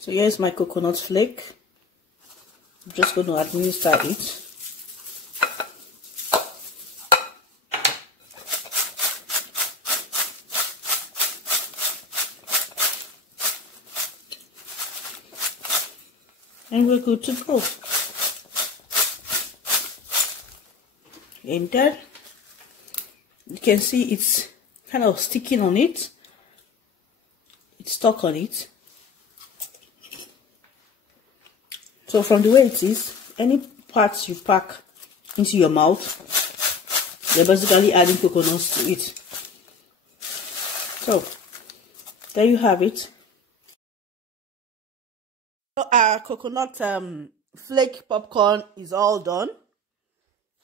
So here's my coconut flake. I'm just going to administer it. And we're good to go. And then you can see it's kind of sticking on it. It's stuck on it. So from the way it is, any parts you pack into your mouth, you're basically adding coconuts to it. So there you have it. So our coconut flake popcorn is all done.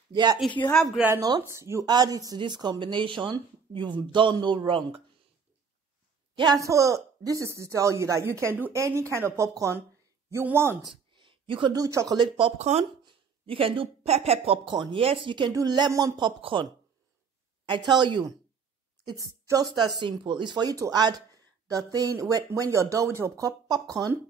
Yeah, if you have granules, you add it to this combination, you've done no wrong. Yeah, so this is to tell you that you can do any kind of popcorn you want. You can do chocolate popcorn, you can do pepper popcorn, yes, you can do lemon popcorn. I tell you, it's just that simple. It's for you to add the thing when you're done with your popcorn,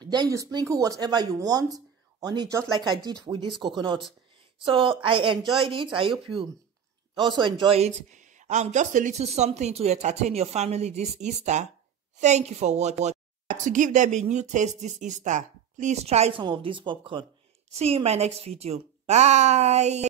then you sprinkle whatever you want on it, just like I did with this coconut. So I enjoyed it. I hope you also enjoy it. Just a little something to entertain your family this Easter. Thank you for watching. To give them a new taste this Easter, please try some of this popcorn. See you in my next video. Bye.